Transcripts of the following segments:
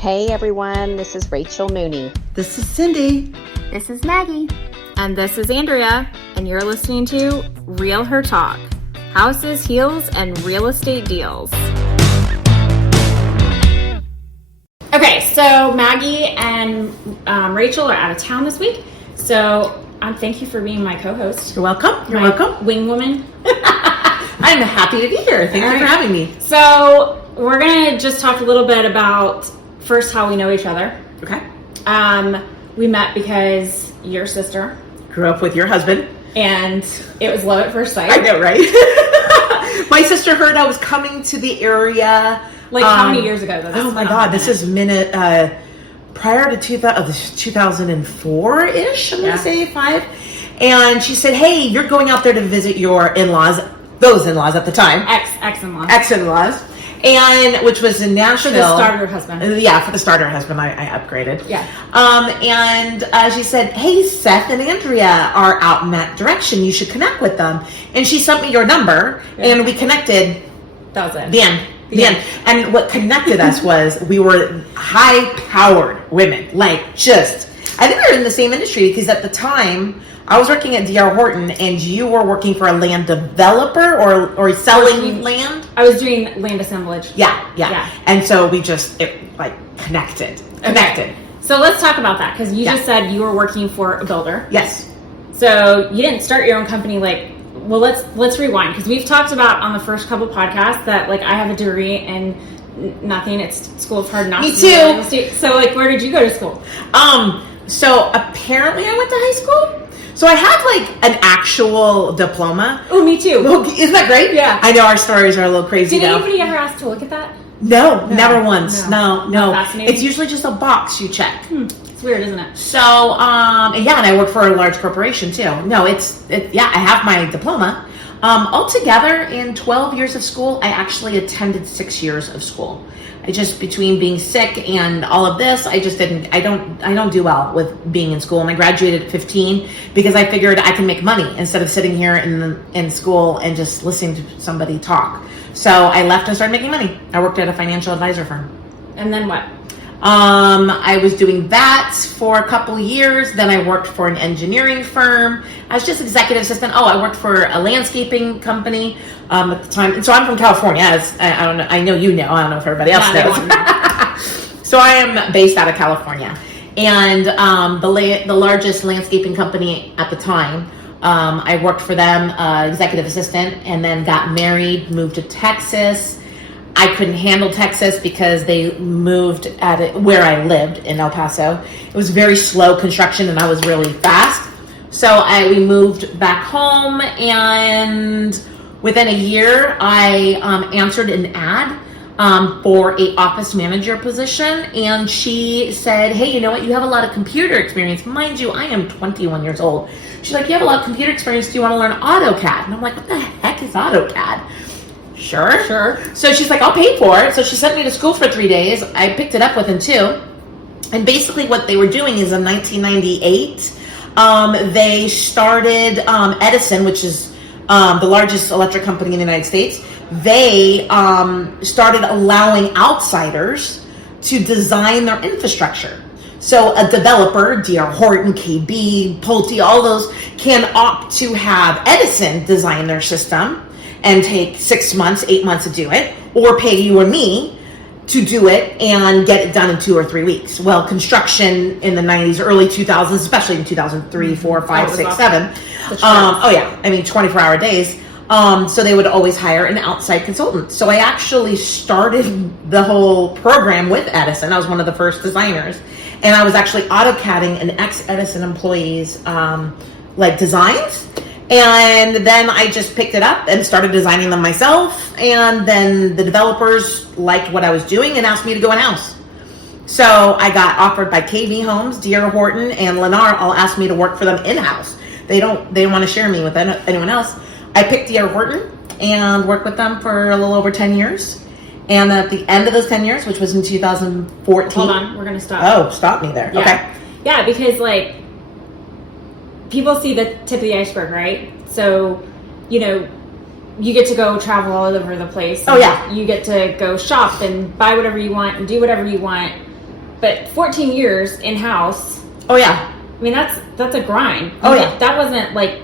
Hey everyone, this is Rachel Mooney. This is Cindy. This is Maggie. And this is Andrea, and you're listening to Real Her Talk, houses, heels, and real estate deals. Okay, so Maggie and Rachel are out of town this week, so thank you for being my co-host. You're welcome. You're welcome. Wing woman. I'm happy to be here. Thank you for having me. So we're going to just talk a little bit about first how we know each other. Okay. We met because your sister Grew up with your husband. and it was love at first sight. I know, right? My sister heard I was coming to the area. Like how many years ago? Oh my God, this is prior to 2004-ish, I'm going to say 5. And she said, hey, you're going out there to visit your in-laws, those in-laws at the time. Ex-in-laws. Ex-in-laws. And which was in Nashville. For the starter husband. Yeah, for the starter husband, I upgraded. Yeah. And she said, hey, Seth and Andrea are out in that direction. You should connect with them. And she sent me your number, and we connected. That was it. The end. And what connected us was we were high-powered women. Like, I think we were in the same industry because at the time, I was working at D.R. Horton, and you were working for a land developer or selling land? I was doing land assemblage. Yeah. And so we connected. Okay. So let's talk about that because you just said you were working for a builder. Yes. So you didn't start your own company let's rewind because we've talked about on the first couple podcasts that I have a degree in nothing. It's school of hard knocks. Me too. So where did you go to school? So apparently I went to high school. So I have an actual diploma. Oh, me too. Isn't that great? Yeah. I know our stories are a little crazy. Did anybody ever ask to look at that? No, never once. No. Fascinating. It's usually just a box you check. It's weird, isn't it? So, and I work for a large corporation too. No, I have my diploma. Altogether, in 12 years of school, I actually attended 6 years of school. Between being sick and all of this, I don't do well with being in school. And I graduated at 15 because I figured I can make money instead of sitting here in school and just listening to somebody talk. So I left and started making money. I worked at a financial advisor firm. And then what? I was doing that for a couple years. Then I worked for an engineering firm. I was just executive assistant. I worked for a landscaping company at the time. And so I'm from California. I don't know. I know you know. I don't know if everybody else knows. So I am based out of California. And the largest landscaping company at the time, I worked for them, executive assistant, and then got married, moved to Texas. I couldn't handle Texas because they moved where I lived in El Paso. It was very slow construction and I was really fast. So we moved back home, and within a year I answered an ad for a office manager position, and she said, hey, you know what? You have a lot of computer experience. Mind you, I am 21 years old. She's like, you have a lot of computer experience. Do you want to learn AutoCAD? And I'm like, what the heck is AutoCAD? Sure. So she's like, I'll pay for it. So she sent me to school for 3 days. I picked it up within 2. And basically what they were doing is in 1998, they started Edison, which is the largest electric company in the United States. They started allowing outsiders to design their infrastructure. So a developer, D.R. Horton, KB, Pulte, all those can opt to have Edison design their system and take 6 months, 8 months to do it, or pay you or me to do it and get it done in 2 or 3 weeks. Well, construction in the 90s, early 2000s, especially in 2003, 4, 5, 6, 7. 24-hour days. So they would always hire an outside consultant. So I actually started the whole program with Edison. I was one of the first designers. And I was actually AutoCADing an ex-Edison employee's designs. And then I just picked it up and started designing them myself. And then the developers liked what I was doing and asked me to go in-house. So I got offered by KV Homes, D.R. Horton, and Lennar all asked me to work for them in-house. They don't want to share me with anyone else. I picked D.R. Horton and worked with them for a little over 10 years. And at the end of those 10 years, which was in 2014. Hold on, we're going to stop. Oh, stop me there. Yeah. Okay. Yeah, because people see the tip of the iceberg, right? So, you get to go travel all over the place. Oh, yeah. You get to go shop and buy whatever you want and do whatever you want. but 14 years in-house. Oh yeah. I mean, that's a grind. Oh yeah. That wasn't like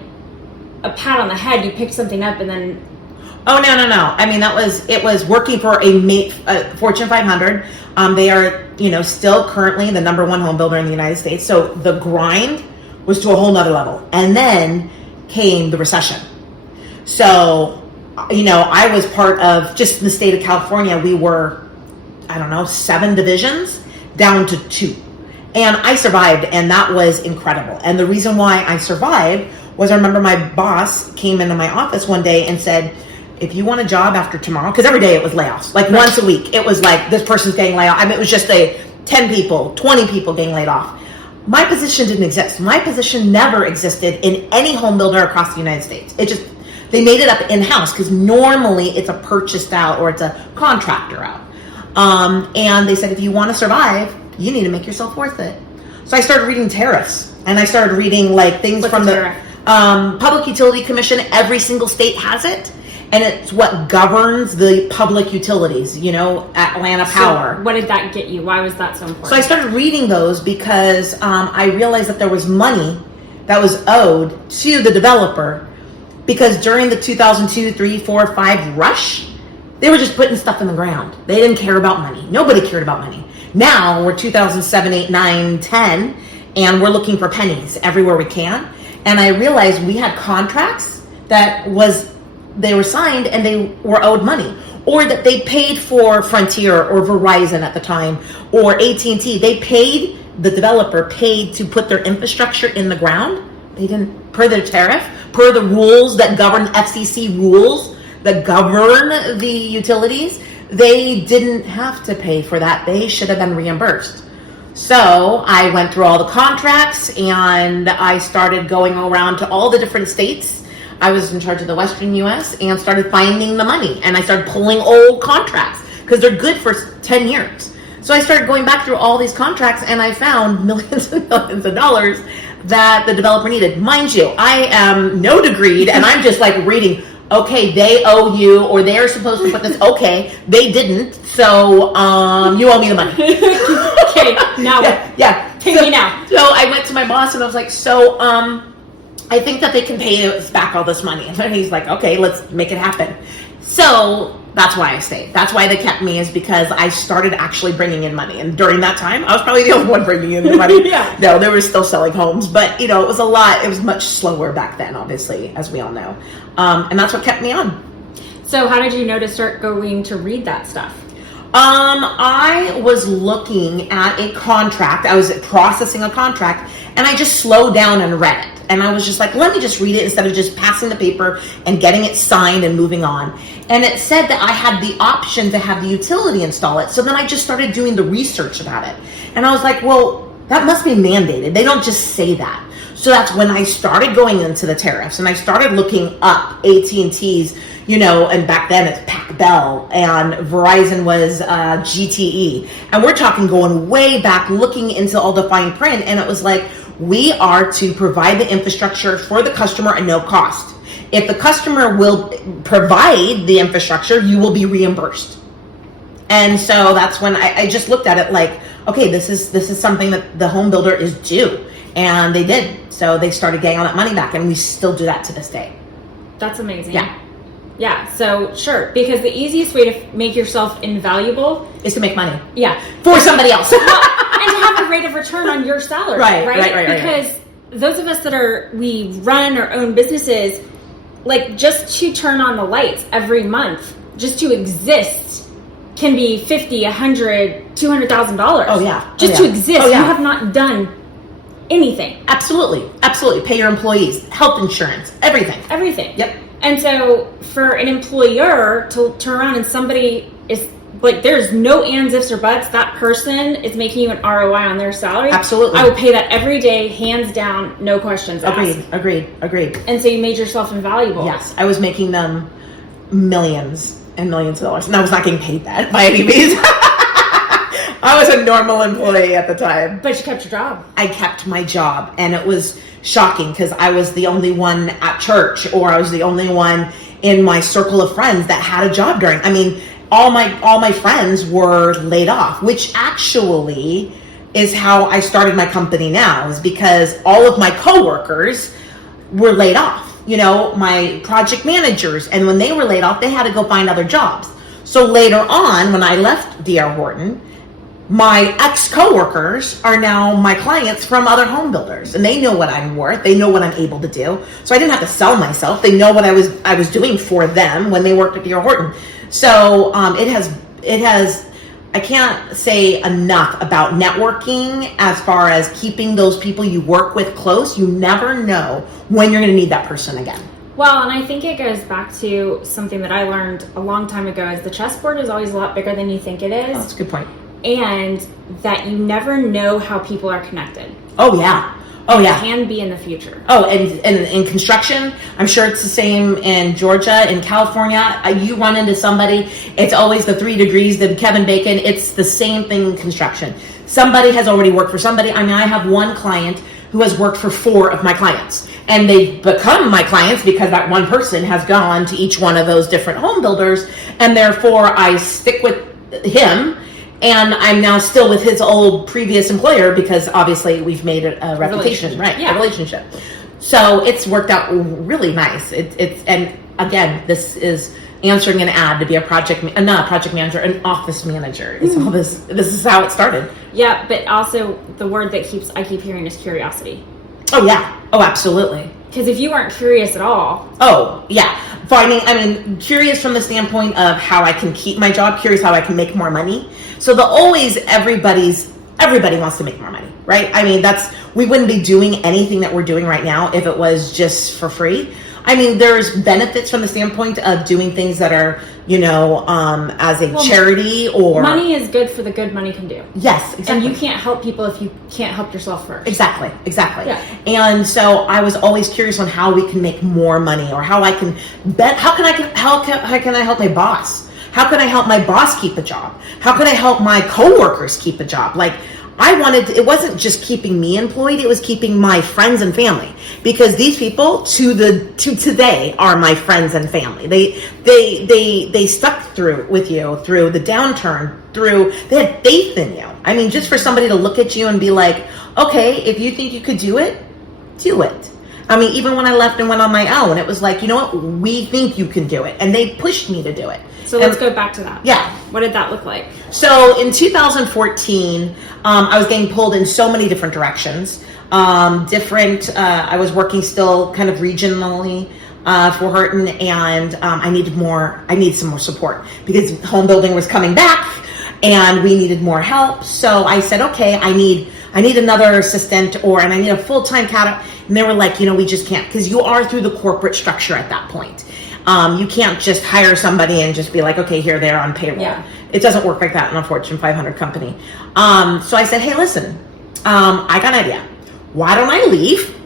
a pat on the head. You picked something up and then. Oh no. I mean, it was working for a Fortune 500. They are, still currently the number one home builder in the United States. So the grind was to a whole nother level. And then came the recession. So, I was part of, just in the state of California, we were, 7 divisions down to 2. And I survived, and that was incredible. And the reason why I survived was, I remember my boss came into my office one day and said, if you want a job after tomorrow, because every day it was layoffs, like once a week, it was like, this person's getting laid off. I mean, it was just 10 people, 20 people getting laid off. My position didn't exist. My position never existed in any home builder across the United States. They made it up in-house, because normally it's a purchased out or it's a contractor out. And they said, if you want to survive, you need to make yourself worth it. So I started reading tariffs, and I started reading things from the Public Utility Commission. Every single state has it. And it's what governs the public utilities, Atlanta Power. So what did that get you? Why was that so important? So I started reading those because I realized that there was money that was owed to the developer, because during the 2002, 3, 4, 5 rush, they were just putting stuff in the ground. They didn't care about money. Nobody cared about money. Now we're 2007, 8, 9, 10, and we're looking for pennies everywhere we can. And I realized we had contracts they were signed and they were owed money, or that they paid for Frontier or Verizon at the time, or AT&T. The developer paid to put their infrastructure in the ground. They didn't, per their tariff, per the rules that govern, FCC rules that govern the utilities, they didn't have to pay for that. They should have been reimbursed. So I went through all the contracts, and I started going around to all the different states. I was in charge of the Western U.S. and started finding the money, and I started pulling old contracts because they're good for 10 years. So I started going back through all these contracts, and I found millions and millions of dollars that the developer needed. Mind you, I am no degreed, and I'm just reading, okay, they owe you, or they're supposed to put this, okay, they didn't, so you owe me the money. Okay, now pay me now. So I went to my boss, and I was like, I think that they can pay us back all this money. And he's like, okay, let's make it happen. So that's why I stayed. That's why they kept me, is because I started actually bringing in money. And during that time, I was probably the only one bringing in the money. Yeah. No, they were still selling homes. But, it was a lot. It was much slower back then, obviously, as we all know. And that's what kept me on. So how did you know to start going to read that stuff? I was looking at a contract. I was processing a contract, and I just slowed down and read it. And I was just like, let me just read it instead of just passing the paper and getting it signed and moving on. And it said that I had the option to have the utility install it. So then I just started doing the research about it. And I was like, well, that must be mandated. They don't just say that. So that's when I started going into the tariffs, and I started looking up AT&T's, and back then it's Pac Bell, and Verizon was GTE. And we're talking going way back, looking into all the fine print. And it was like, we are to provide the infrastructure for the customer at no cost. If the customer will provide the infrastructure, you will be reimbursed. And so that's when I just looked at it like, okay, this is something that the home builder is due. And they did. So they started getting all that money back, and we still do that to this day. That's amazing. Yeah. Yeah, so sure, because the easiest way to make yourself invaluable is to make money. Yeah. For somebody else. And to have a rate of return on your salary. Right. Because those of us we run our own businesses, just to turn on the lights every month, just to exist, can be $50,000, $100,000, $200,000. Oh yeah. Just to exist. Oh, yeah. You have not done anything. Absolutely. Pay your employees, health insurance, everything. Yep. And so for an employer to turn around and somebody is there's no ands, ifs, or buts, that person is making you an ROI on their salary. Absolutely. I would pay that every day, hands down, no questions asked. Agreed. And so you made yourself invaluable. Yes. I was making them millions and millions of dollars. And I was not getting paid that by any means. I was a normal employee at the time. But you kept your job. I kept my job, and it was shocking because I was the only one at church, or I was the only one in my circle of friends that had a job all my friends were laid off, which actually is how I started my company now, is because all of my coworkers were laid off, my project managers. And when they were laid off, they had to go find other jobs. So later on, when I left D.R. Horton, my ex-coworkers are now my clients from other home builders, and they know what I'm worth. They know what I'm able to do. So I didn't have to sell myself. They know what I was doing for them when they worked at D.R. Horton. So it has. I can't say enough about networking as far as keeping those people you work with close. You never know when you're going to need that person again. Well, and I think it goes back to something that I learned a long time ago, is the chessboard is always a lot bigger than you think it is. Oh, that's a good point. And that you never know how people are connected. Oh, yeah. Oh, yeah. It can be in the future. Oh, and in construction, I'm sure it's the same in Georgia, in California. You run into somebody, it's always the 3 degrees, the Kevin Bacon. It's the same thing in construction. Somebody has already worked for somebody. I mean, I have one client who has worked for 4 of my clients. And they've become my clients because that one person has gone to each one of those different home builders. And therefore, I stick with him. And I'm now still with his old previous employer because obviously we've made it a reputation, right? Yeah. A relationship. So it's worked out really nice. And again, this is answering an ad to be not a project manager, an office manager. It's all this. This is how it started. Yeah, but also the word that I keep hearing is curiosity. Oh yeah. Oh, absolutely. Because if you weren't curious at all. Oh yeah. Curious from the standpoint of how I can keep my job, curious how I can make more money. So everybody wants to make more money, right? I mean, we wouldn't be doing anything that we're doing right now if it was just for free. I mean, there's benefits from the standpoint of doing things that are, as a charity or... Money is good for the good money can do. Yes, exactly. And you can't help people if you can't help yourself first. Exactly. Yeah. And so I was always curious on how we can make more money, or how I can how can I help my boss? How can I help my boss keep a job? How can I help my coworkers keep a job? It wasn't just keeping me employed, it was keeping my friends and family, because these people to today are my friends and family. They stuck through with you through the downturn, they had faith in you. I mean, just for somebody to look at you and be like, okay, if you think you could do it, do it. I mean, even when I left and went on my own, it was like, you know what, we think you can do it. And they pushed me to do it. So let's go back to that. Yeah. What did that look like? So in 2014, I was getting pulled in so many different directions. I was working still kind of regionally for Horton, and I needed some more support because home building was coming back and we needed more help. So I said, okay, I need another assistant and I need a full-time cat. And they were like, we just can't, because you are through the corporate structure at that point. You can't just hire somebody and just be like, okay, here they are on payroll. Yeah. It doesn't work like that in a Fortune 500 company. So I said, hey, listen, I got an idea. Why don't I leave?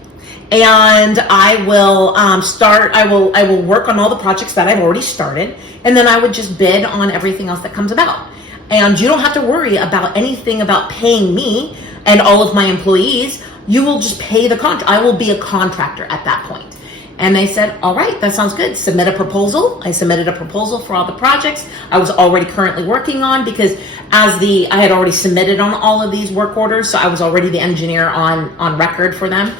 And I will I will work on all the projects that I've already started. And then I would just bid on everything else that comes about. And you don't have to worry about anything about paying me and all of my employees. You will just pay the contract. I will be a contractor at that point. And they said, all right, that sounds good. Submit a proposal. I submitted a proposal for all the projects I was already currently working on, because I had already submitted on all of these work orders. So I was already the engineer on record for them.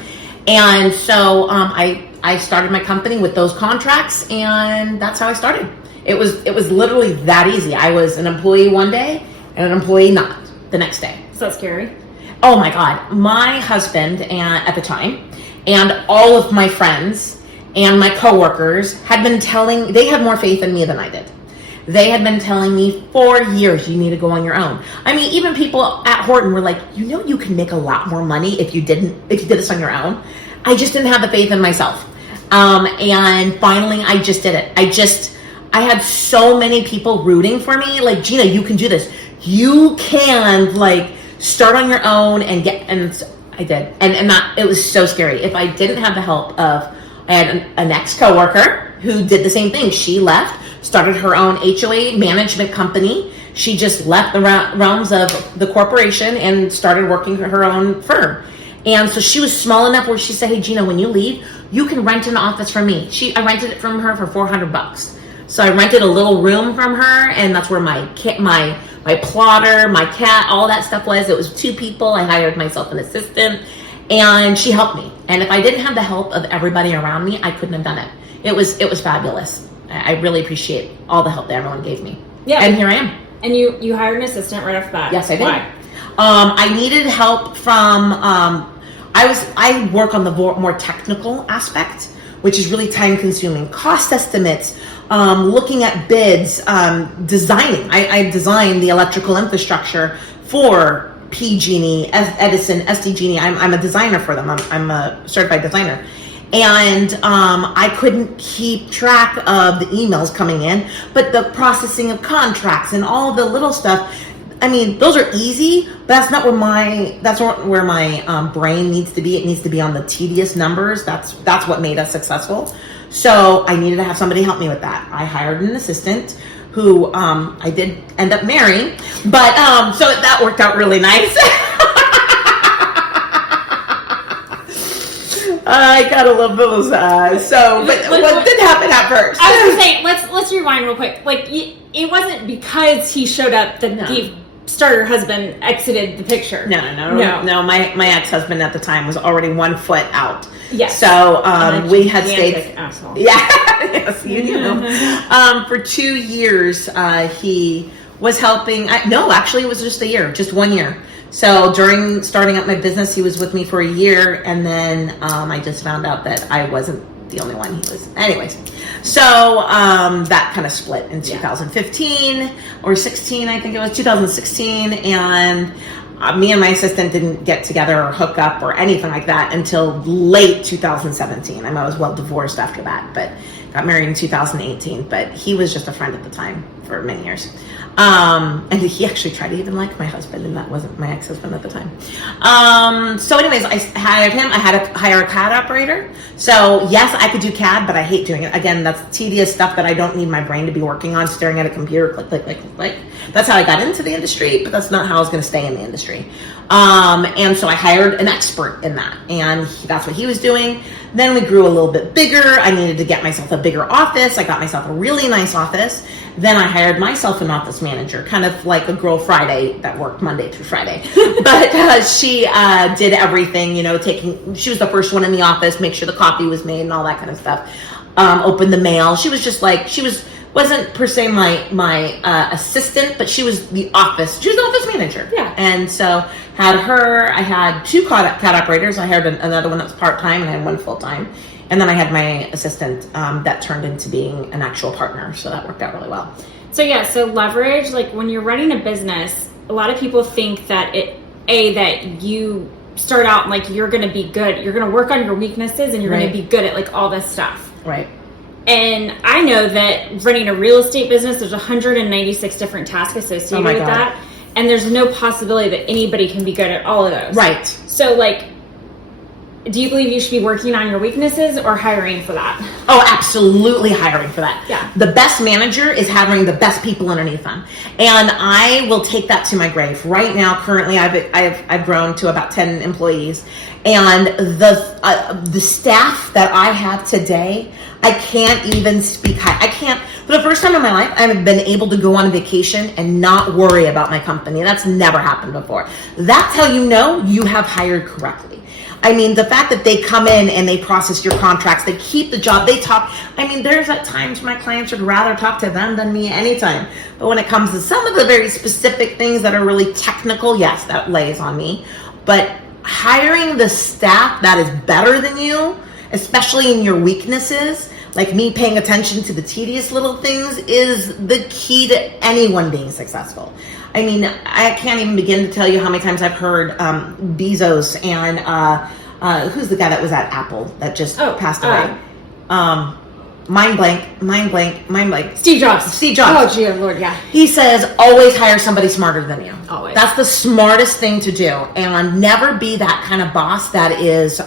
And so I started my company with those contracts, and that's how I started. It was literally that easy. I was an employee one day and an employee not the next day. Is that scary? Oh my God. My husband at the time and all of my friends and my coworkers they had more faith in me than I did. They had been telling me for years, you need to go on your own. I mean, even people at Horton were like, you can make a lot more money if you did this on your own. I just didn't have the faith in myself. And finally I just did it. I had so many people rooting for me, like, Gina, you can do this. You can start on your own and I did. And that, it was so scary. If I didn't have the help of, I had an ex-coworker who did the same thing. She left, started her own HOA management company. She just left the realms of the corporation and started working her own firm. And so she was small enough where she said, hey, Gina, when you leave, you can rent an office from me. I rented it from her for $400. So I rented a little room from her, and that's where my my plotter, my cat, all that stuff was. It was 2 people. I hired myself an assistant, and she helped me. And if I didn't have the help of everybody around me, I couldn't have done it. It was fabulous. I really appreciate all the help that everyone gave me. Yeah. And here I am. And you hired an assistant right off the bat. Yes, I did. Why? I needed help from, I work on the more technical aspect, which is really time consuming. Cost estimates, looking at bids, designing. I designed the electrical infrastructure for PG&E, Edison, SDG&E. I'm a designer for them. I'm a certified designer. And I couldn't keep track of the emails coming in, but the processing of contracts and all the little stuff, I mean, those are easy, but that's not where my brain needs to be. It needs to be on the tedious numbers. That's what made us successful. So I needed to have somebody help me with that. I hired an assistant who I did end up marrying, but so that worked out really nice. I gotta love those. So, but what did happen at first? I was gonna say, let's rewind real quick. Like, it wasn't because he showed up that the starter husband exited the picture. No. My ex-husband at the time was already 1 foot out. Yes. So we had stayed. Asshole. Yeah. Yes, you know. For 2 years, he was helping. Actually, it was just a year, just 1 year. So during starting up my business, he was with me for a year, and then I just found out that I wasn't the only one. He was, anyways. So that kind of split in 2015 or 16, I think it was 2016, and me and my assistant didn't get together or hook up or anything like that until late 2017. I was well divorced after that, but got married in 2018. But he was just a friend at the time for many years. And he actually tried to even like my husband, and that wasn't my ex-husband at the time. So anyways, I hired him. I had to hire a CAD operator. So yes, I could do CAD, but I hate doing it. Again, that's tedious stuff that I don't need my brain to be working on, staring at a computer, click. That's how I got into the industry, but that's not how I was going to stay in the industry. And so I hired an expert in that, and that's what he was doing. Then we grew a little bit bigger. I needed to get myself a bigger office. I got myself a really nice office. Then I hired myself an office manager, kind of like a Girl Friday that worked Monday through Friday. But she did everything, she was the first one in the office, make sure the coffee was made and all that kind of stuff. Opened the mail. She was just like, wasn't per se my assistant, but she was the office. She was the office manager. Yeah. And so had her. I had 2 CAD operators. I hired another one that was part-time, and I had 1 full-time. And then I had my assistant that turned into being an actual partner. So that worked out really well. So leverage, like when you're running a business, a lot of people think that that you start out like you're going to be good. You're going to work on your weaknesses, and you're going to be good at like all this stuff. Right. And I know that running a real estate business, there's 196 different tasks associated with that. And there's no possibility that anybody can be good at all of those. Right. So do you believe you should be working on your weaknesses or hiring for that? Oh, absolutely hiring for that. Yeah. The best manager is having the best people underneath them. And I will take that to my grave. Right now, currently, I've grown to about 10 employees. And the staff that I have today, I can't even speak high. I can't, for the first time in my life, I've been able to go on a vacation and not worry about my company. That's never happened before. That's how you know you have hired correctly. I mean, the fact that they come in and they process your contracts, they keep the job, they talk. I mean, there's at times my clients would rather talk to them than me anytime. But when it comes to some of the very specific things that are really technical, yes, that lays on me. But hiring the staff that is better than you, especially in your weaknesses, like me paying attention to the tedious little things, is the key to anyone being successful. I mean, I can't even begin to tell you how many times I've heard Bezos and who's the guy that was at Apple that just passed away? Mind blank. Steve Jobs. Oh, dear Lord, yeah. He says, always hire somebody smarter than you. Always. That's the smartest thing to do. And never be that kind of boss that is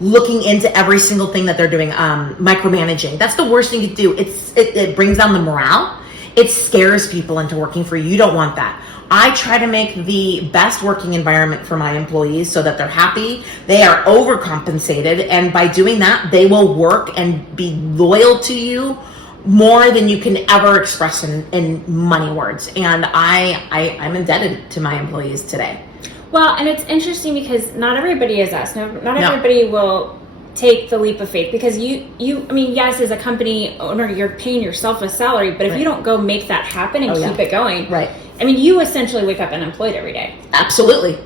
looking into every single thing that they're doing, micromanaging. That's the worst thing you do. It brings down the morale. It scares people into working for you. You don't want that. I try to make the best working environment for my employees so that they're happy, they are overcompensated, and by doing that, they will work and be loyal to you more than you can ever express in money words. And I'm indebted to my employees today. Well, and it's interesting because not everybody is us. Not everybody will take the leap of faith, because I mean, yes, as a company owner, you're paying yourself a salary, but if you don't go make that happen and keep it going, I mean, you essentially wake up unemployed every day. Absolutely.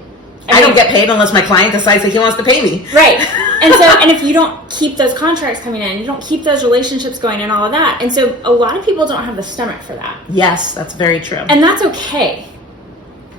I don't get paid unless my client decides that he wants to pay me. Right. And so, and if you don't keep those contracts coming in, you don't keep those relationships going and all of that. And so a lot of people don't have the stomach for that. Yes, that's very true. And that's okay.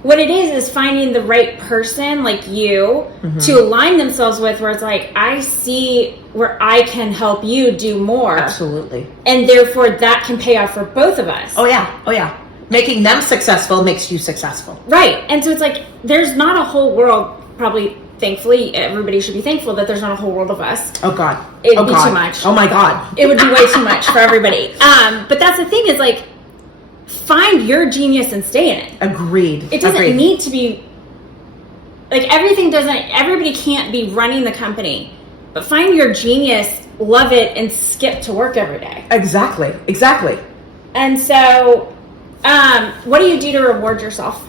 What it is finding the right person like you to align themselves with, where it's like, I see where I can help you do more. Absolutely. And therefore that can pay off for both of us. Oh yeah. Making them successful makes you successful. Right. And so it's like, there's not a whole world, probably, thankfully, everybody should be thankful that there's not a whole world of us. Oh God. It'd be too much. Oh my God. It would be way too much for everybody. But that's the thing, is like, find your genius and stay in it. Agreed. It doesn't need to be, like, everybody can't be running the company, but find your genius, love it, and skip to work every day. Exactly. And so, what do you do to reward yourself?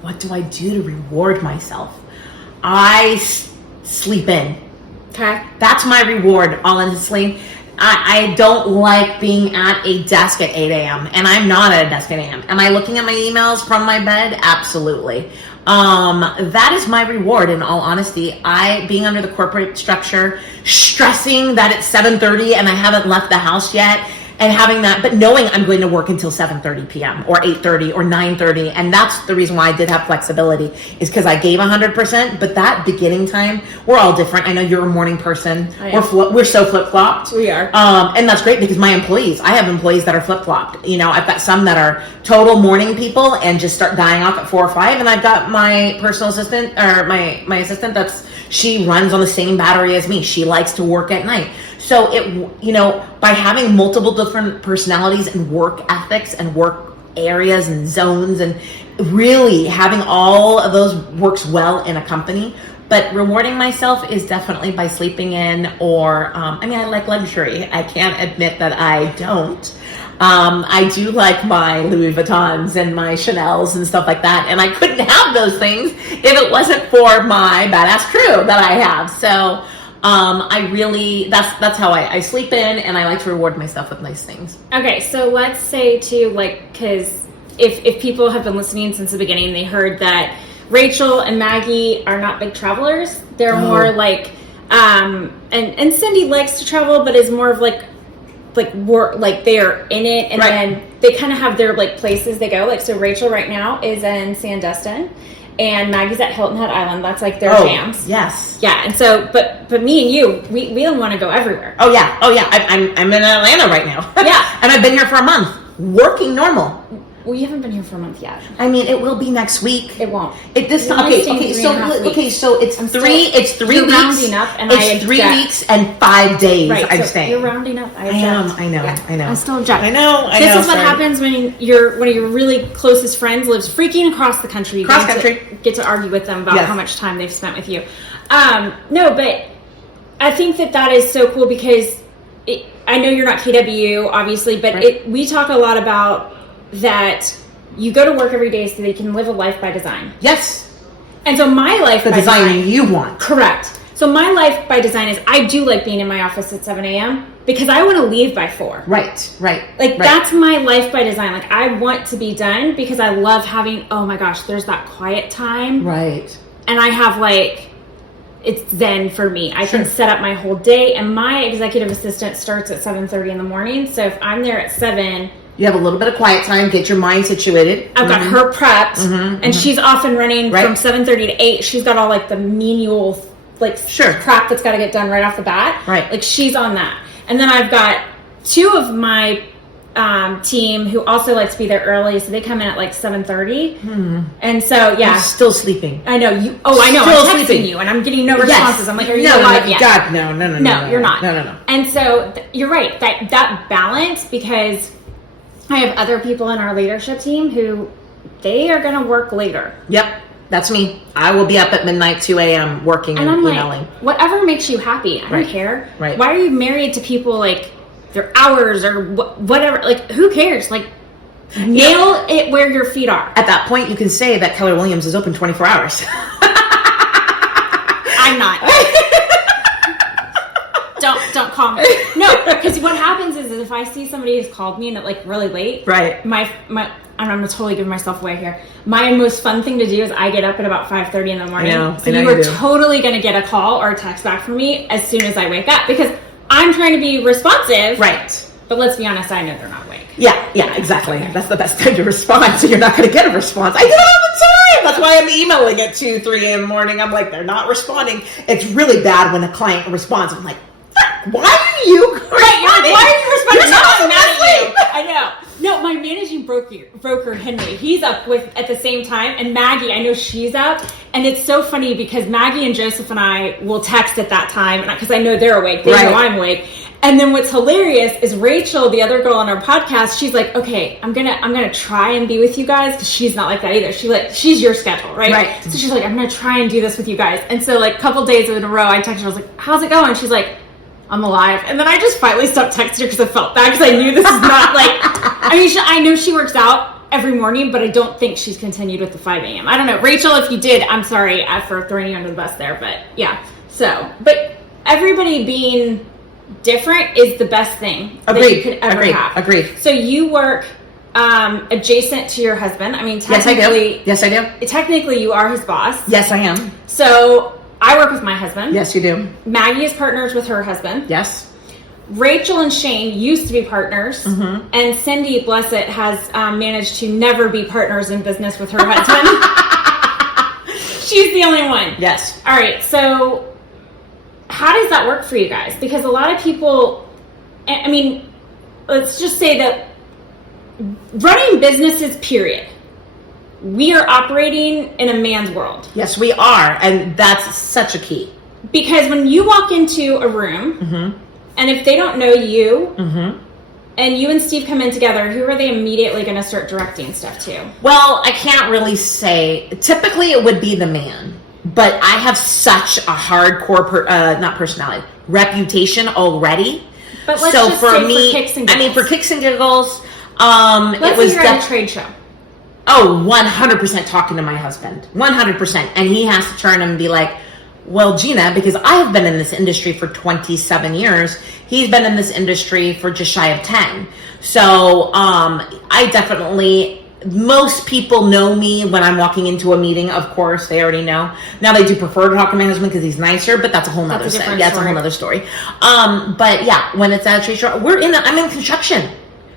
What do I do to reward myself? I sleep in. Okay. That's my reward, honestly. I don't like being at a desk at 8 a.m. and I'm not at a desk at 8 a.m. Am I looking at my emails from my bed? Absolutely. That is my reward, in all honesty. Being under the corporate structure, stressing that it's 7:30 and I haven't left the house yet, and having that, but knowing I'm going to work until 7:30 p.m. or 8:30 or 9:30. And that's the reason why I did have flexibility, is because I gave 100%, but that beginning time, we're all different. I know you're a morning person. We're so flip-flopped. We are. And that's great, because I have employees that are flip-flopped. You know, I've got some that are total morning people and just start dying off at 4 or 5. And I've got my personal assistant, or my assistant, she runs on the same battery as me. She likes to work at night. So by having multiple different personalities and work ethics and work areas and zones, and really having all of those works well in a company. But rewarding myself is definitely by sleeping in, or, I like luxury. I can't admit that I don't. I do like my Louis Vuittons and my Chanels and stuff like that. And I couldn't have those things if it wasn't for my badass crew that I have. So, that's how I sleep in, and I like to reward myself with nice things. Okay, so let's say too, because if people have been listening since the beginning, they heard that Rachel and Maggie are not big travelers. They're more like, and Cindy likes to travel, but is more of like work, like they are in it, and then they kind of have their like places they go. Like, so Rachel right now is in Sandestin, and Maggie's at Hilton Head Island. That's like their jams. Yes. Yeah. And so, but me and you, we don't want to go everywhere. Oh yeah. I'm in Atlanta right now. Yeah. And I've been here for a month, working normal. Well, you haven't been here for a month yet. I mean, it will be next week. It won't. So it's three You're weeks. Rounding up, and it's 3 weeks and 5 days. Right, I'm so staying. You're rounding up. I know. I still object. I know. This is what happens when one of your really closest friends lives freaking across the country. You get to argue with them about how much time they've spent with you. No, but I think that is so cool, because I know you're not KW, obviously, but we talk a lot about that you go to work every day so that you can live a life by design. Yes. And so my life by design you want. Correct. So my life by design is, I do like being in my office at 7 a.m. because I want to leave by 4. Right. That's my life by design. Like, I want to be done because I love having, oh my gosh, there's that quiet time. Right. And I have it's zen for me. I can set up my whole day, and my executive assistant starts at 7:30 in the morning. So if I'm there at 7, you have a little bit of quiet time, get your mind situated. I've got her prepped, and she's off and running from 7:30 to 8. She's got all the menial crap that's got to get done right off the bat. Right. Like, she's on that. And then I've got 2 of my team who also like to be there early, so they come in at 7:30. And so I'm still sleeping. I know you. Oh, I know. Still I'm texting sleeping. you, and I'm getting no responses. I'm like, are you alive yet? God, no, you're not. No. And so you're right. That balance, because I have other people in our leadership team who they are going to work later. Yep. That's me. I will be up at midnight, 2 a.m. working and I'm emailing. Whatever makes you happy. I don't care. Right. Why are you married to people their hours or whatever. Like, who cares? Like, nail it where your feet are. At that point, you can say that Keller Williams is open 24 hours. I'm not. Don't call me. No, because what happens is if I see somebody who's called me and it, like, really late, right? I'm gonna totally give myself away here. My most fun thing to do is I get up at about 5:30 in the morning. So you are totally gonna get a call or a text back from me as soon as I wake up because I'm trying to be responsive. Right. But let's be honest, I know they're not awake. Yeah, exactly. That's the best time to respond, so you're not going to get a response. I do it all the time. That's why I'm emailing at 2, 3 in the morning. I'm like, they're not responding. It's really bad when a client responds. I'm like, why are you right? You're like, why are you responding? You're I'm mad at you. I know. No, my managing broker Henry, he's up at the same time, and Maggie, I know she's up, and it's so funny because Maggie and Joseph and I will text at that time because I know they're awake. They know I'm awake. And then what's hilarious is Rachel, the other girl on our podcast, she's like, okay, I'm gonna try and be with you guys because she's not like that either. She's your schedule, right? So she's like, I'm gonna try and do this with you guys. And so like a couple days in a row, I texted her, I was like, how's it going? She's like, I'm alive. And then I just finally stopped texting her because I felt bad because I knew this is not like, I know she works out every morning, but I don't think she's continued with the 5 a.m. I don't know. Rachel, if you did, I'm sorry for throwing you under the bus there, but yeah. So, but everybody being different is the best thing that you could ever have. Agreed. So you work adjacent to your husband. I mean, technically, yes, I do. Technically, you are his boss. Yes, I am. So I work with my husband. Yes, you do. Maggie is partners with her husband. Yes. Rachel and Shane used to be partners, and Cindy, bless it, has managed to never be partners in business with her husband. She's the only one. Yes. All right, so how does that work for you guys? Because a lot of people, I mean, let's just say that running businesses, period, we are operating in a man's world. Yes, we are, and that's such a key. Because when you walk into a room, and if they don't know you, and you and Steve come in together, who are they immediately going to start directing stuff to? Well, I can't really say. Typically, it would be the man. But I have such a hardcore, not personality, reputation already. But let's just say for kicks and giggles. I mean, for kicks and giggles, let's it was say you're at a trade show. Oh, 100% talking to my husband. 100%. And he has to turn and be like, well, Gina, because I have been in this industry for 27 years. He's been in this industry for just shy of 10. So I definitely... Most people know me when I'm walking into a meeting. Of course, they already know. Now they do prefer to talk to my husband because he's nicer, but that's a whole nother story. Yeah, it's a whole nother story. But yeah, when it's at a trade show, I'm in construction.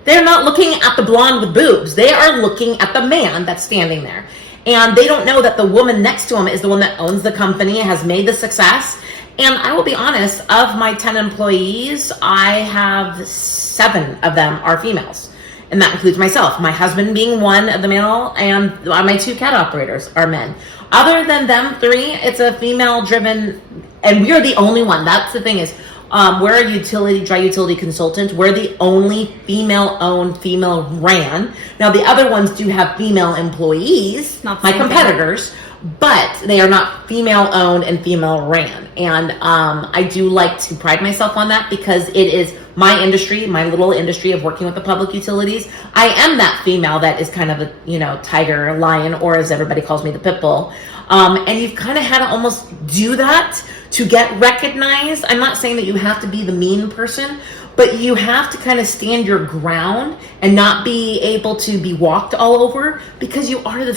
They're not looking at the blonde with boobs. They are looking at the man that's standing there. And they don't know that the woman next to him is the one that owns the company, has made the success. And I will be honest, of my 10 employees, I have 7 of them are females. And that includes myself, my husband being one of the male, and my 2 cat operators are men. Other than them 3, it's a female-driven, and we are the only one. That's the thing is, we're a dry utility consultant. We're the only female-owned, female-ran. Now, the other ones do have female employees, my competitors, but they are not female-owned and female-ran. And I do like to pride myself on that because it is my industry, my little industry of working with the public utilities. I am that female that is kind of a, tiger, lion, or as everybody calls me, the pit bull. And you've kind of had to almost do that to get recognized. I'm not saying that you have to be the mean person, but you have to kind of stand your ground and not be able to be walked all over because you are the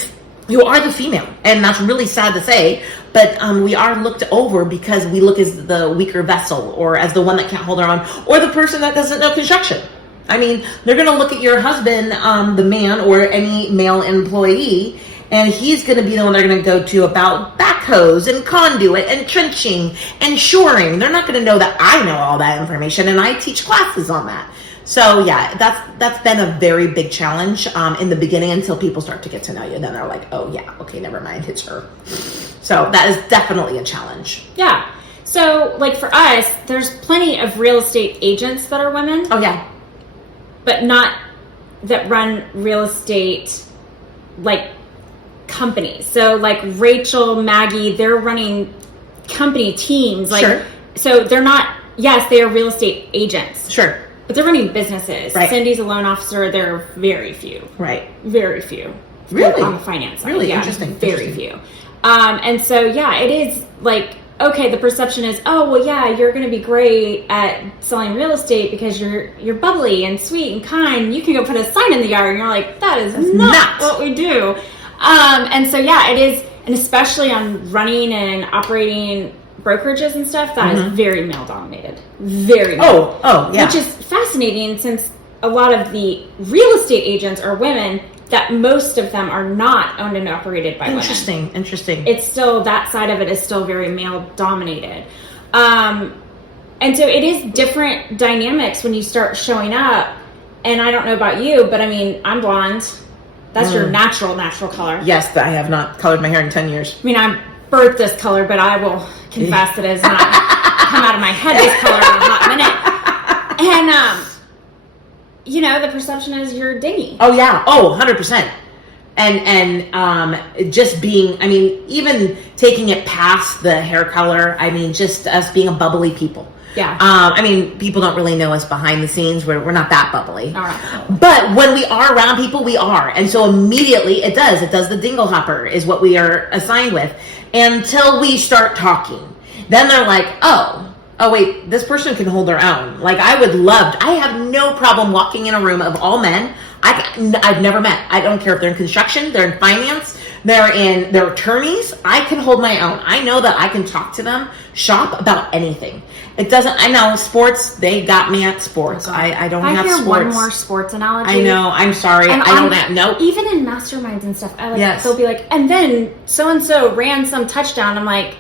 female. And that's really sad to say, but we are looked over because we look as the weaker vessel or as the one that can't hold her own or the person that doesn't know construction. I mean, they're going to look at your husband, the man or any male employee, and he's going to be the one they're going to go to about backhoes and conduit and trenching and shoring. They're not going to know that I know all that information, and I teach classes on that. So yeah, that's been a very big challenge in the beginning until people start to get to know you. Then they're like, oh yeah, okay, never mind, it's her. So that is definitely a challenge. Yeah. So like for us, there's plenty of real estate agents that are women. Oh yeah. But not that run real estate like companies. So like Rachel, Maggie, they're running company teams. Like, sure. So they're not, yes, they are real estate agents. Sure. but they're running businesses. Right. Cindy's a loan officer. There are very few. Right. Very few. Really? On the finance side. Really? Yeah, Interesting. Very few. And so, yeah, it is like, okay, the perception is, oh, well, yeah, you're going to be great at selling real estate because you're bubbly and sweet and kind. You can go put a sign in the yard. And you're like, that's not what we do. And so, yeah, it is. And especially on running and operating brokerages and stuff, that is very male dominated. Very male. Oh, yeah. Which is fascinating since a lot of the real estate agents are women, that most of them are not owned and operated by women. Interesting. It's still, that side of it is still very male dominated. And so it is different dynamics when you start showing up. And I don't know about you, but I mean, I'm blonde. That's your natural color. Yes, but I have not colored my hair in 10 years. I mean, I birthed this color, but I will confess it has not come out of my head this color in a hot minute. And, you know, the perception is you're dingy. Oh, yeah. Oh, 100%. And just being, I mean, even taking it past the hair color, I mean, just us being a bubbly people. Yeah. I mean, people don't really know us behind the scenes. We're not that bubbly. All right. But when we are around people, we are. And so immediately it does the dingle hopper is what we are assigned with until we start talking. Then they're like, oh, wait, this person can hold their own. Like, I have no problem walking in a room of all men I've never met. I don't care if they're in construction, they're in finance, they're attorneys. I can hold my own. I know that I can talk to them, shop about anything. I know sports, they got me at sports. I don't have sports. I hear one more sports analogy. I know, I'm sorry. And I don't have, nope. Even in masterminds and stuff, Yes. they'll be like, and then so-and-so ran some touchdown. I'm like,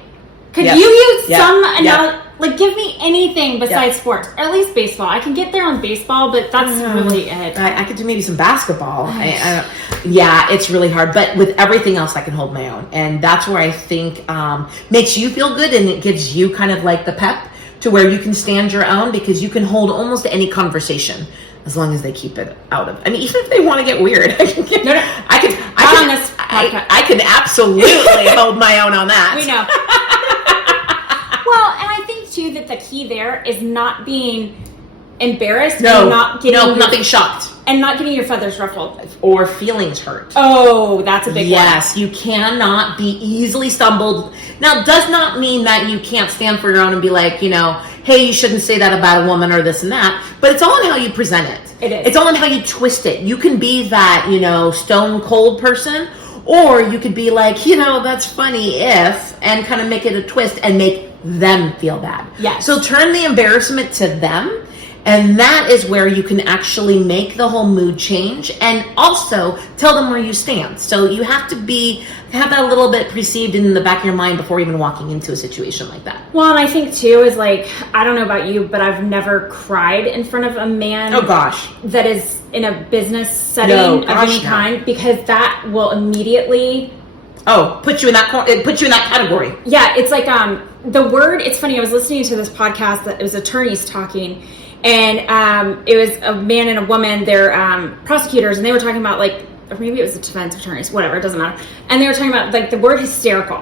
could Yep. you use Yep. some Yep. like, give me anything besides sports, or at least baseball. I can get there on baseball, but that's really it. I could do maybe some basketball. Yeah, it's really hard. But with everything else, I can hold my own. And that's where I think makes you feel good, and it gives you kind of like the pep to where you can stand your own, because you can hold almost any conversation as long as they keep it out of. I mean, even if they want to get weird, I can absolutely hold my own on that. We know. Well, and I think too that the key there is not being embarrassed, not being shocked, and not getting your feathers ruffled or feelings hurt. Oh, that's a big one. Yes, you cannot be easily stumbled. Now, does not mean that you can't stand for your own and be like, hey, you shouldn't say that about a woman or this and that. But it's all in how you present it. It is. It's all in how you twist it. You can be that, stone cold person, or you could be like, that's funny if, and kind of make it a twist and make them feel bad. Yes. So turn the embarrassment to them. And that is where you can actually make the whole mood change, and also tell them where you stand. So you have to have that a little bit perceived in the back of your mind before even walking into a situation like that. Well, and I think too is like, I don't know about you, but I've never cried in front of a man. Oh gosh. That is in a business setting of any kind, because that will immediately put you in that category. Yeah, it's like the word. It's funny. I was listening to this podcast that it was attorneys talking. And it was a man and a woman, they're prosecutors, and they were talking about or maybe it was the defense attorneys, whatever, it doesn't matter. And they were talking about the word hysterical.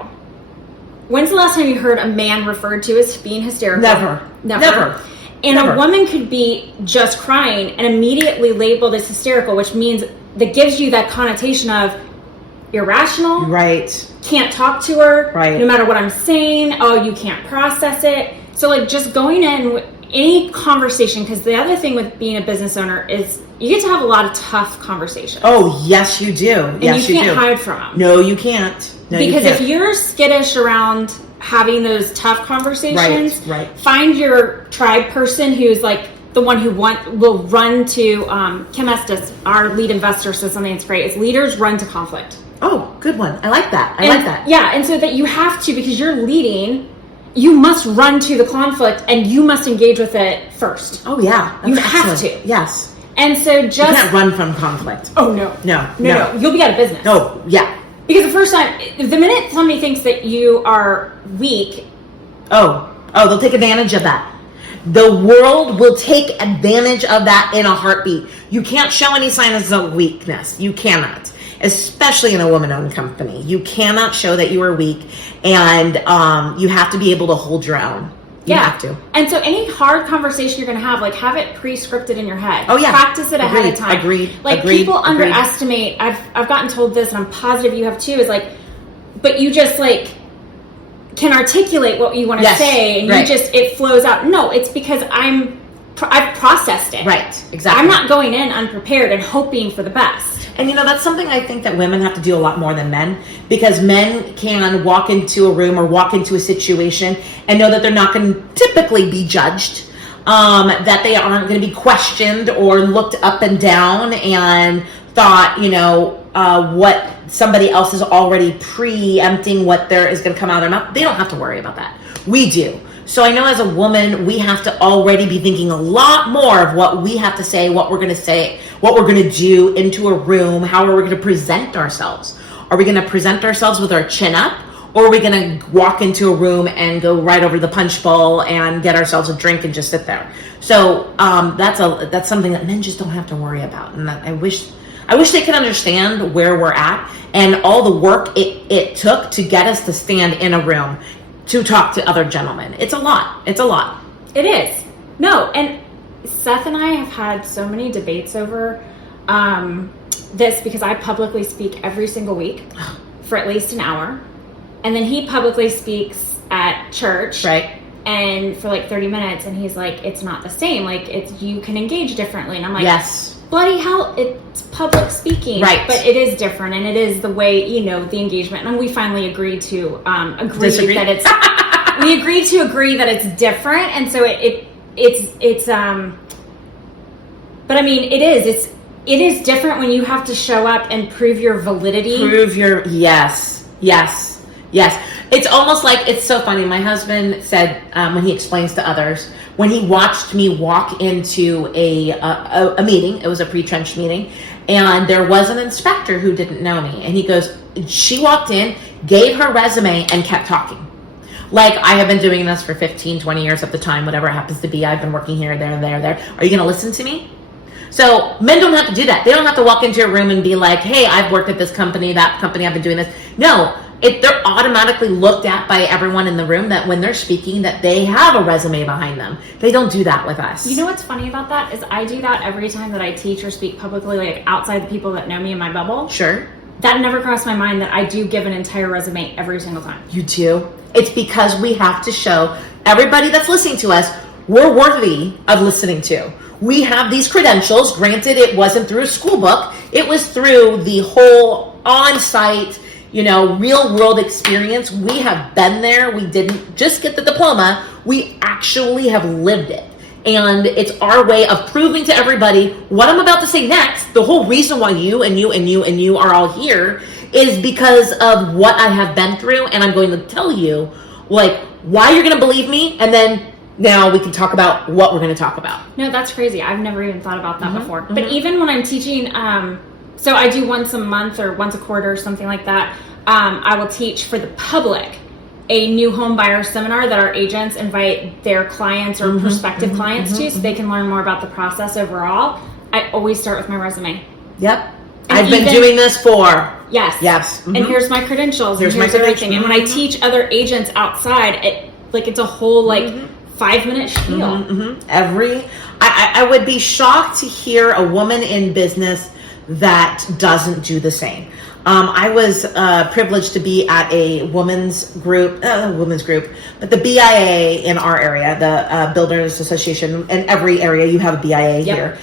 When's the last time you heard a man referred to as being hysterical? Never. And a woman could be just crying and immediately labeled as hysterical, which means that gives you that connotation of irrational. Right. Can't talk to her. Right. No matter what I'm saying. Oh, you can't process it. So just going in any conversation, because the other thing with being a business owner is you get to have a lot of tough conversations. Oh, yes, you do. And you can't hide from them. No, you can't. Because if you're skittish around having those tough conversations, right. Find your tribe person who's the one who will run to, Kim Estes, our lead investor, says something that's great. It's leaders run to conflict. Oh, good one. I like that. I like that. Yeah, and so that you have to, because you're leading, you must run to the conflict and you must engage with it first. Oh, yeah. You have to. Yes. And so you can't run from conflict. Oh, no. No. You'll be out of business. Oh, yeah. Because the first time, the minute somebody thinks that you are weak. Oh, they'll take advantage of that. The world will take advantage of that in a heartbeat. You can't show any signs of weakness. You cannot. Especially in a woman-owned company. You cannot show that you are weak, and you have to be able to hold your own. You have to. And so any hard conversation you're going to have, like, have it pre-scripted in your head. Oh, yeah. Practice it ahead of time. Agreed. Like, people underestimate, I've gotten told this, and I'm positive you have too, is like, but you just, like, can articulate what you want to say, and you just, it flows out. No, it's because I've processed it. Right, exactly. I'm not going in unprepared and hoping for the best. And that's something I think that women have to do a lot more than men, because men can walk into a room or walk into a situation and know that they're not going to typically be judged, that they aren't going to be questioned or looked up and down and thought, what somebody else is already preempting what there is going to come out of their mouth. They don't have to worry about that. We do. So I know as a woman, we have to already be thinking a lot more of what we have to say, what we're going to say, what we're going to do into a room, how are we going to present ourselves? Are we going to present ourselves with our chin up, or are we going to walk into a room and go right over the punch bowl and get ourselves a drink and just sit there? So that's something that men just don't have to worry about. And I wish they could understand where we're at and all the work it took to get us to stand in a room to talk to other gentlemen. It's a lot. It's a lot. It is. No, and Seth and I have had so many debates over this, because I publicly speak every single week for at least an hour. And then he publicly speaks at church. Right. And for like 30 minutes, and he's like, it's not the same. Like, you can engage differently. And I'm like, yes. Bloody hell, it's public speaking. Right. But it is different, and it is the way, the engagement. And we finally agreed to Disagree? that it's we agreed to agree that it's different. And so it's but I mean, it is different when you have to show up and prove your validity. Yes. It's almost like, it's so funny. My husband said, when he explains to others, when he watched me walk into a meeting, it was a pre-trench meeting, and there was an inspector who didn't know me. And he goes, she walked in, gave her resume, and kept talking. Like, I have been doing this for 15, 20 years at the time, whatever it happens to be. I've been working here, there. Are you going to listen to me? So men don't have to do that. They don't have to walk into a room and be like, hey, I've worked at this company, that company, I've been doing this. No, they're automatically looked at by everyone in the room, that when they're speaking, that they have a resume behind them. They don't do that with us. You know what's funny about that is I do that every time that I teach or speak publicly, like outside the people that know me in my bubble. Sure. That never crossed my mind that I do give an entire resume every single time. You do? It's because we have to show everybody that's listening to us, we're worthy of listening to. We have these credentials. Granted, it wasn't through a school book. It was through the whole on-site, real world experience. We have been there. We didn't just get the diploma. We actually have lived it. And it's our way of proving to everybody what I'm about to say next. The whole reason why you are all here is because of what I have been through. And I'm going to tell you, like, why you're going to believe me. And then now we can talk about what we're going to talk about. No, that's crazy. I've never even thought about that before. But even when I'm teaching, so I do once a month or once a quarter or something like that. I will teach for the public a new home buyer seminar that our agents invite their clients or prospective clients to, so they can learn more about the process overall. I always start with my resume. Yep. I've been doing this for... Yes. And here's my credentials. Here's everything. And when I teach other agents outside, it's a whole 5-minute spiel. I would be shocked to hear a woman in business that doesn't do the same. I was privileged to be at a women's group, but the BIA in our area, the Builders Association, in every area you have a BIA here.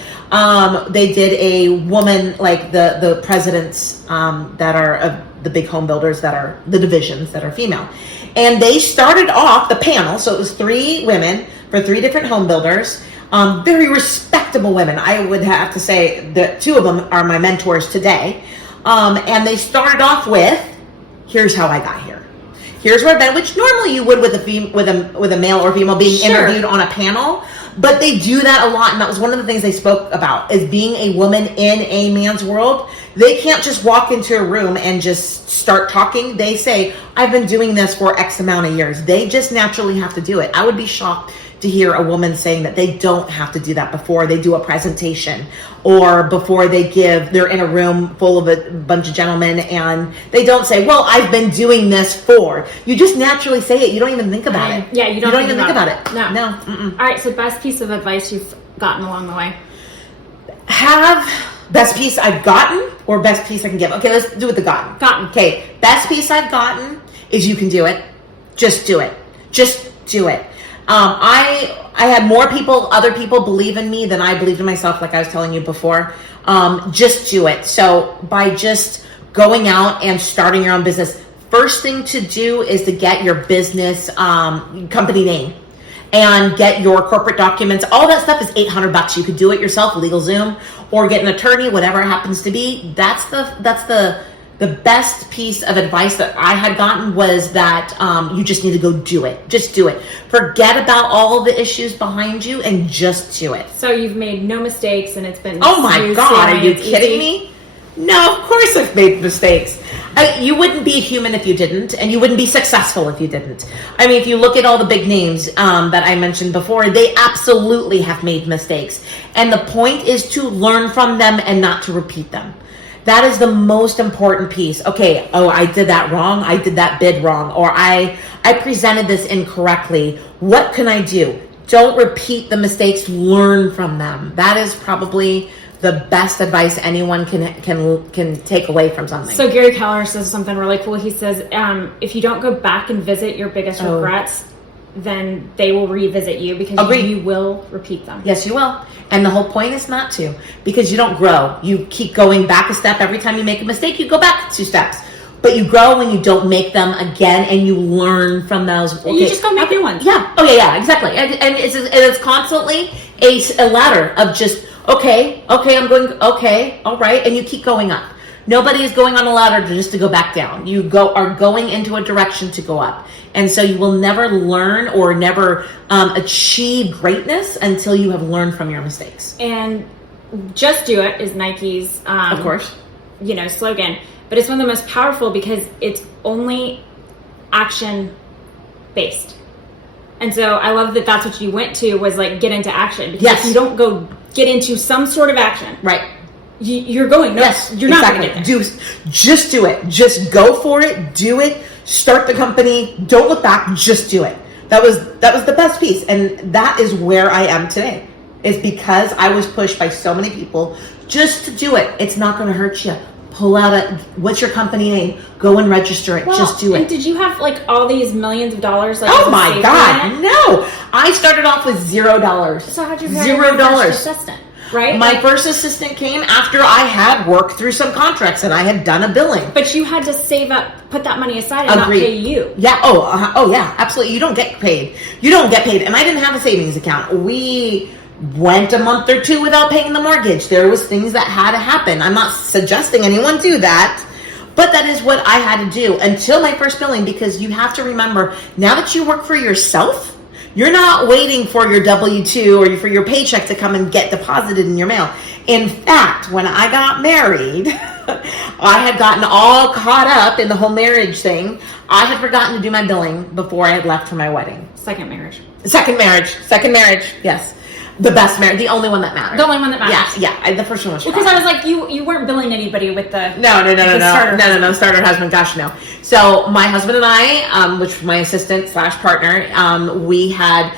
They did a woman, like the presidents that are of the big home builders, that are the divisions that are female. And they started off the panel, so it was 3 women for 3 different home builders, very respectable women. I would have to say that 2 of them are my mentors today. And they started off with, here's how I got here. Here's where I've been, which normally you would with a male or female being interviewed on a panel. But they do that a lot, and that was one of the things they spoke about, is being a woman in a man's world. They can't just walk into a room and just start talking. They say, I've been doing this for X amount of years. They just naturally have to do it. I would be shocked to hear a woman saying that they don't have to do that before they do a presentation, or before they're in a room full of a bunch of gentlemen, and they don't say, well, I've been doing this for. You just naturally say it. You don't even think about it. Yeah, you don't even think about it. No. Mm-mm. All right, so best piece of advice you've gotten along the way? Have best piece I've gotten or best piece I can give? Okay, let's do with the gotten. Gotten. Okay, best piece I've gotten is you can do it. Just do it. Just do it. I had other people believe in me than I believed in myself, like I was telling you before. Just do it. So by just going out and starting your own business, first thing to do is to get your business company name and get your corporate documents. All that stuff is $800. You could do it yourself, LegalZoom, or get an attorney, whatever it happens to be. That's the best piece of advice that I had gotten, was that you just need to go do it. Just do it. Forget about all the issues behind you and just do it. So you've made no mistakes, and it's been oh my God, are you kidding me? No, of course I've made mistakes. You wouldn't be human if you didn't, and you wouldn't be successful if you didn't. I mean, if you look at all the big names that I mentioned before, they absolutely have made mistakes. And the point is to learn from them and not to repeat them. That is the most important piece. Okay, I did that wrong. I did that bid wrong. Or I presented this incorrectly. What can I do? Don't repeat the mistakes. Learn from them. That is probably the best advice anyone can take away from something. So Gary Keller says something really cool. He says, if you don't go back and visit your biggest regrets, then they will revisit you, because you will repeat them. Yes, you will. And the whole point is not to, because you don't grow. You keep going back a step. Every time you make a mistake, you go back 2 steps. But you grow when you don't make them again, and you learn from those. Okay. You just go make new ones. Yeah. Oh, yeah, exactly. And it's constantly a ladder of just, okay, I'm going, okay, all right. And you keep going up. Nobody is going on a ladder just to go back down. You are going into a direction to go up. And so you will never learn or never achieve greatness until you have learned from your mistakes. And just do it is Nike's, of course, slogan. But it's one of the most powerful because it's only action based. And so I love that that's what you went to, was like, get into action. Because if you don't go get into some sort of action, right, you're going. You're not going to get there. Just do it. Just go for it. Do it. Start the company. Don't look back. Just do it. That was the best piece, and that is where I am today. Is because I was pushed by so many people just to do it. It's not going to hurt you. Pull out what's your company name? Go and register it. Just do it. And did you have like all these millions of dollars? Like, oh my God, no! I started off with $0. So how'd you $0 assistant? Right? My first assistant came after I had worked through some contracts and I had done a billing. But you had to save up, put that money aside, and not pay you. Yeah. Oh, yeah. Absolutely. You don't get paid. And I didn't have a savings account. We went a month or 2 without paying the mortgage. There was things that had to happen. I'm not suggesting anyone do that, but that is what I had to do until my first billing, because you have to remember, now that you work for yourself, you're not waiting for your W-2 or for your paycheck to come and get deposited in your mail. In fact, when I got married, I had gotten all caught up in the whole marriage thing. I had forgotten to do my billing before I had left for my wedding. Second marriage. Yes. The best marriage, the only one that matters. The only one that matters. Yeah. The first one was because I was like, you weren't billing anybody with the starter husband. Gosh, no. So my husband and I, which was my assistant / partner, we had,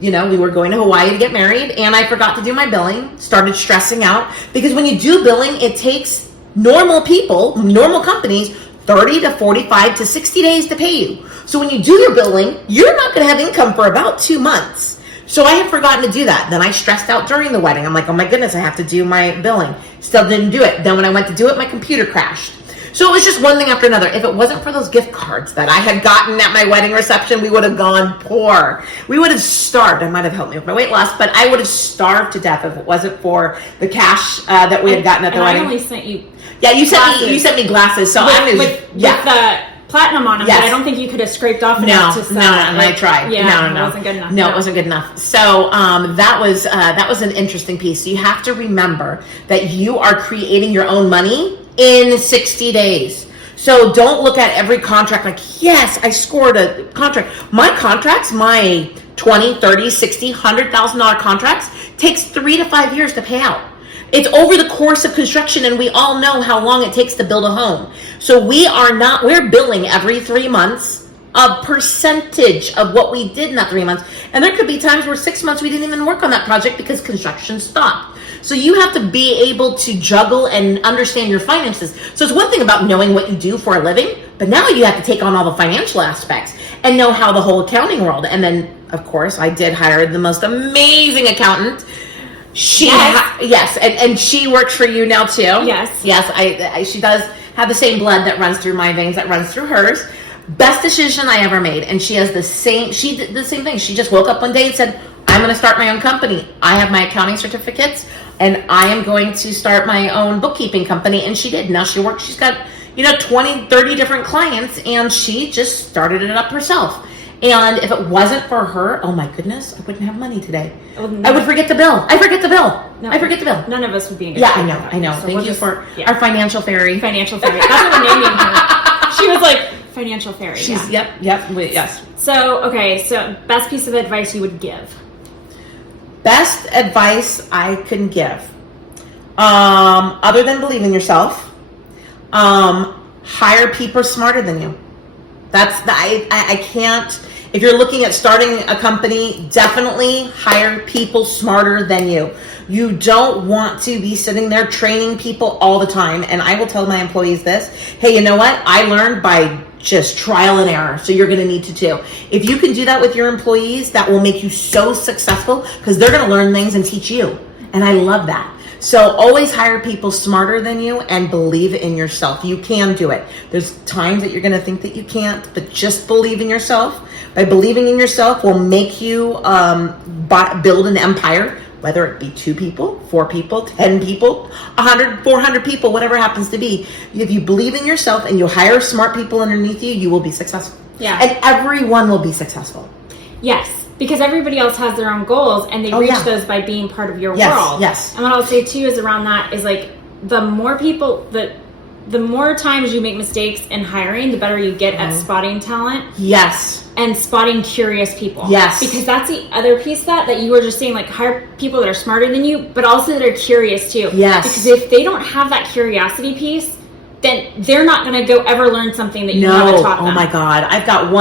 we were going to Hawaii to get married, and I forgot to do my billing. Started stressing out because when you do billing, it takes normal companies 30 to 45 to 60 days to pay you. So when you do your billing, you're not going to have income for about 2 months. So I had forgotten to do that. Then I stressed out during the wedding. I'm like, oh my goodness, I have to do my billing. Still didn't do it. Then when I went to do it, my computer crashed. So it was just one thing after another. If it wasn't for those gift cards that I had gotten at my wedding reception, we would have gone poor. We would have starved. I might have helped me with my weight loss, but I would have starved to death if it wasn't for the cash that we had gotten at the wedding. I only sent you. Yeah, you sent me glasses. So with the platinum on them, Yes. but I don't think you could have scraped off No, enough to sell no, it. and I tried. Yeah, No. it wasn't good enough. No, it wasn't good enough. So that was an interesting piece. So you have to remember that you are creating your own money in 60 days. So don't look at every contract like, yes, I scored a contract. My contracts, my 20, 30, 60, $100,000 contracts takes 3 to 5 years to pay out. It's over the course of construction, and we all know how long it takes to build a home. So we're billing every 3 months a percentage of what we did in that 3 months. And there could be times where 6 months we didn't even work on that project because construction stopped. So you have to be able to juggle and understand your finances. So it's one thing about knowing what you do for a living, but now you have to take on all the financial aspects and know how the whole accounting world. And then, of course, I did hire the most amazing accountant. Yes, and she works for you now too. Yes, she does have the same blood that runs through my veins that runs through hers. Best decision I ever made, and she did the same thing. She just woke up one day and said, I'm going to start my own company. I have my accounting certificates, and I am going to start my own bookkeeping company. And she did. Now she's got 20, 30 different clients, and she just started it up herself. And if it wasn't for her, oh my goodness, I wouldn't have money today. I would forget the bill. I forget the bill. None of us would be in good Yeah, shape. I know. So Thank you for our financial fairy. Financial fairy. That's what we're naming her. She was like, financial fairy. She's, yeah. Yes. So best piece of advice you would give? Best advice I can give, other than believe in yourself, hire people smarter than you. I can't. If you're looking at starting a company, definitely hire people smarter than you. You don't want to be sitting there training people all the time. And I will tell my employees this, hey, you know what? I learned by just trial and error. So you're going to need to too. If you can do that with your employees, that will make you so successful because they're going to learn things and teach you. And I love that. So always hire people smarter than you and believe in yourself. You can do it. There's times that you're going to think that you can't, but just believe in yourself. By believing in yourself will make you build an empire, whether it be 2 people, 4 people, 10 people, 100, 400 people, whatever it happens to be. If you believe in yourself and you hire smart people underneath you, you will be successful. Yeah. And everyone will be successful. Yes. Because everybody else has their own goals and they reach those by being part of your world. Yes. And what I'll say too is around that is like the more people the more times you make mistakes in hiring, the better you get at spotting talent. Yes. And spotting curious people. Yes. Because that's the other piece that you were just saying, like hire people that are smarter than you, but also that are curious too. Yes. Because if they don't have that curiosity piece, then they're not going to go ever learn something that you haven't taught them. Oh my God. I've got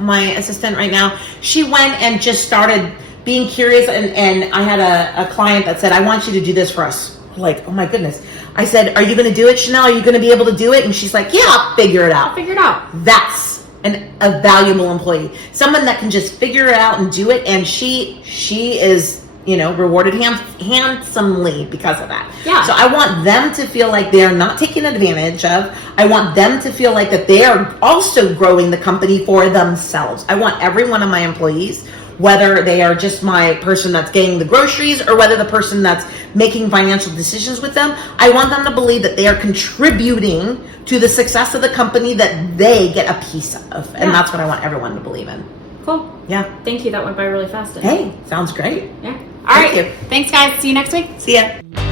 my assistant right now. She went and just started being curious. And I had a client that said, I want you to do this for us. Like, oh my goodness. I said, are you going to do it, Chanel? Are you going to be able to do it? And she's like, yeah, I'll figure it out. That's a valuable employee. Someone that can just figure it out and do it. And she is, rewarded handsomely because of that. Yeah. So I want them to feel like they're not taken advantage of. I want them to feel like that they are also growing the company for themselves. I want every one of my employees, whether they are just my person that's getting the groceries or whether the person that's making financial decisions with them, I want them to believe that they are contributing to the success of the company that they get a piece of. And that's what I want everyone to believe in. Cool. Yeah. Thank you. That went by really fast. Hey, sounds great. Yeah. All right. Thank you. Thanks, guys. See you next week. See ya.